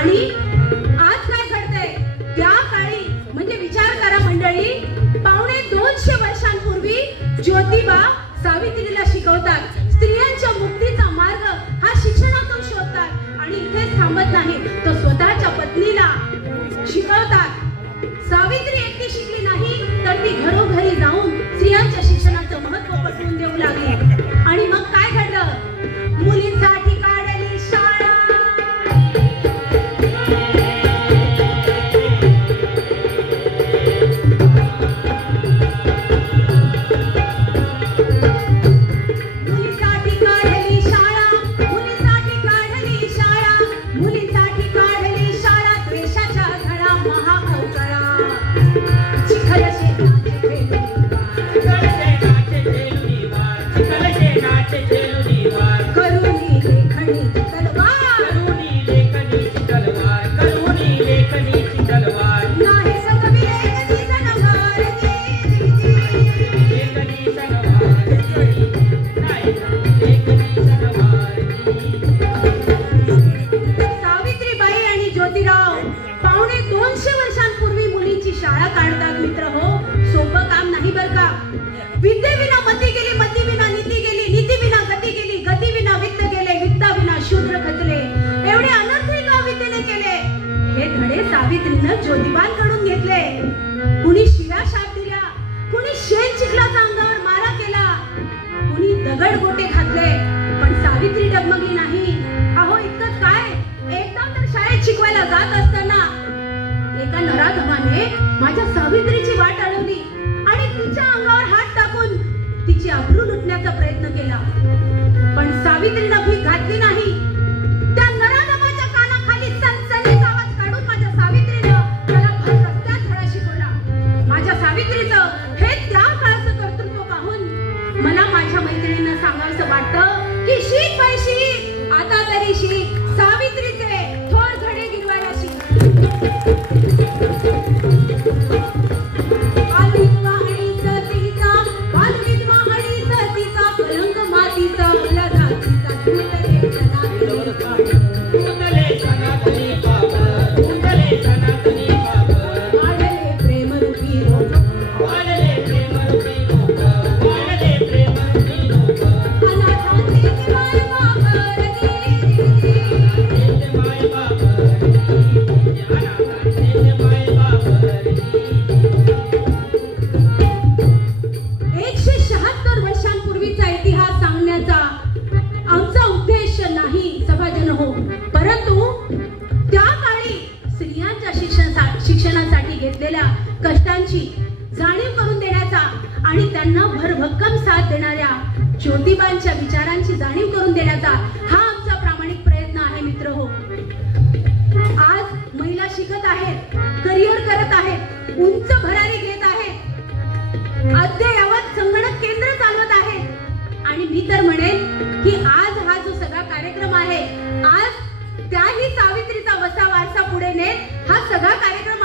आणि आज काय घडतंय? त्या काळी म्हणजे विचार करा मंडळी पावणे दोनशे वर्षांपूर्वी ज्योतिबा सावित्रीला शिकवतात. विना मती गेली मती विना नीती गेली नीती विना गती गेली गती विना वित्त गेले वित्ता विना शूद्र खचले. एवढे अनर्थ एका विद्येने केले. हे धडे सावित्रीनं ज्योतिबांकडून घेतले. कुणी शिव्या शाप दिल्या कुणी शेण चिखलाचा अंगावर मारा केला कुणी दगड गोटे घातले पण सावित्री डगमगली नाही. अहो इतकंच काय? एकदा तर शाळेत शिकवायला जात असताना एका नराधमाने माझ्या सावित्रीची वाट अडवली तिची लुटण्याचा प्रयत्न केला. पण सावित्रीनं भीक घातली नाही. त्या नराधमाच्या कानाखाली सनसनीचा आवाज काढून माझ्या सावित्रीनं त्याला भर रस्त्यात धडा शिकवला माझ्या सावित्रीचं हे त्या काळचं कर्तृत्व पाहून मला माझ्या मैत्रिणींना सांगावंसं वाटतं की शीख बाई शीख आता तरी शीख सावित्रीचे थोर धडे गिरवायला शीख त्यांना भरभक्कम साथ देणाऱ्या ज्योतिबांच्या विचारांची जाणीव करून देण्याचा हा आमचा प्रामाणिक प्रयत्न आहे मित्र हो. आज महिला शिकत आहेत करिअर करत आहेत उंच भरारी घेत आहेत अद्ययावत संगणक केंद्र चालवत आहे आणि मी तर म्हणेन की आज हा जो सगळा कार्यक्रम आहे आज त्याही सावित्रीचा वसा वारसा पुढे नेत हा सगळा कार्यक्रम